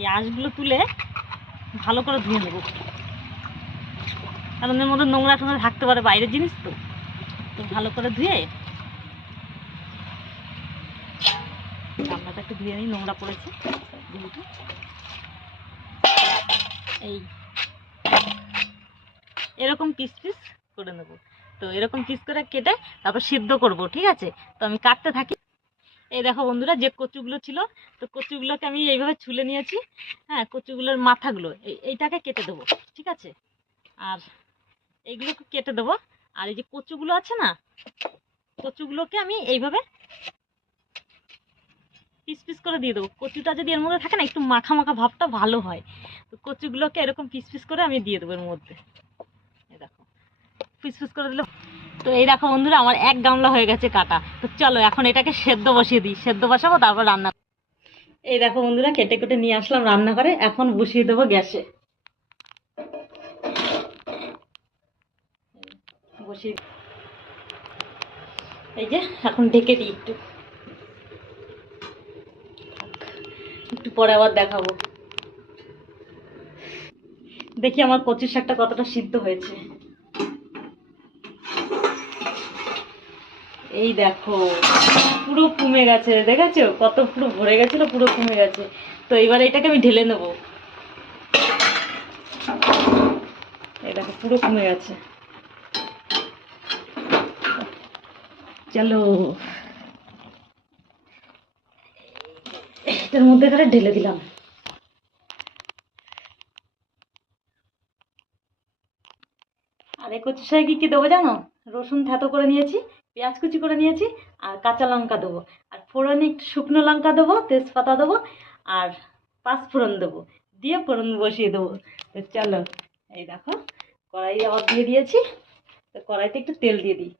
এই আঁশগুলো তুলে ভালো করে ধুয়ে নেব, কারণ এর মধ্যে নোংরা টোংরা থাকতে পারে, বাইরের জিনিস তো। তো ভালো করে ধুয়ে গামলাটা একটু ধুয়ে নিই, নোংরা পড়েছে। এই এরকম পিস পিস করে নেব। তো এরকম পিস করে কেটে তারপর সিদ্ধ করব, ঠিক আছে? তো আমি কাটতে থাকি। এই দেখো বন্ধুরা, যে কচুগুলো ছিল, তো কচুগুলোকে আমি এইভাবে ছুলে নিয়েছি। হ্যাঁ, কচুগুলোর মাথাগুলো এইটাকে কেটে দেবো, ঠিক আছে? আর এইগুলোকে কেটে দেবো। আর এই যে কচুগুলো আছে না, কচুগুলোকে আমি এইভাবে পিস পিস করে দিয়ে দেবো। কচুটা যদি এর মধ্যে থাকে না, একটু মাখা মাখা ভাবটা ভালো হয়। তো কচুগুলোকে এরকম পিস পিস করে আমি দিয়ে দেবো এর মধ্যে। এই দেখো, পিস পিস করে দিলে। তো এই দেখো বন্ধুরা, আমার এক গামলা হয়ে গেছে কাটা। তো চলো এখন এটাকে সেদ্ধ বসিয়ে দিই, সেদ্ধ বসাবো তারপর রান্না। এই দেখো বন্ধুরা, কেটে কেটে নিয়ে আসলাম রান্নাঘরে, এখন বসিয়ে দেবো গ্যাসে। বসিয়ে এই যে এখন ঢেকে দিই, একটু একটু পরে আবার দেখাবো। দেখি আমার কচুর শাকটা কতটা সিদ্ধ হয়েছে। এই দেখো, পুরো ফুমে গেছে, দেখেছো কত পুরো ভরে গেছিল, পুরো ফুমে গেছে। তো এবার এটাকে আমি ঢেলে নেব। এই দেখো, পুরো ফুমে গেছে। চলো এটার মধ্যে করে ঢেলে দিলাম। আর এই কচুর শাকে কি দেবো জানো? রসুন থেতো করে নিয়েছি, পেঁয়াজ কুচি করে নিয়েছি, আর কাঁচা লঙ্কা দেবো, আর ফোড়নে একটু শুকনো লঙ্কা দেবো, তেজপাতা দেবো, আর পাঁচ ফোড়ন দেবো, দিয়ে ফোড়ন বসিয়ে দেবো। তো চলো, এই দেখো কড়াই আবার দিয়ে দিয়েছি। তো কড়াইতে একটু তেল দিয়ে দিই।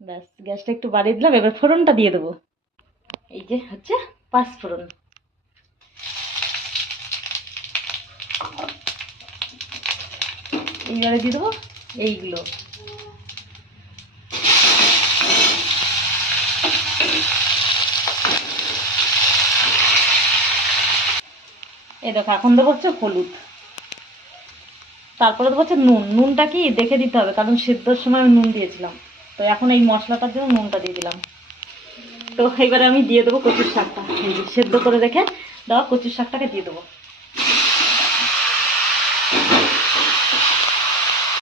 ব্যাস, গ্যাসটা একটু বাড়িয়ে দিলাম। এবার ফোড়নটা দিয়ে দেবো। এই যে হচ্ছে পাঁচ ফোড়ন। এইবারে দিয়ে দেবো এইগুলো। এই দেখো, এখন দেবো হচ্ছে হলুদ, তারপরে দেবো হচ্ছে নুন। নুনটা কি দেখে দিতে হবে, কারণ সেদ্ধর সময় আমি নুন দিয়েছিলাম। তো এখন এই মশলাটার জন্য নুনটা দিয়ে দিলাম। তো এবারে আমি দিয়ে দেবো কচুর শাকটা, এই যে সেদ্ধ করে রেখে দেওয়া কচুর শাকটাকে দিয়ে দেবো।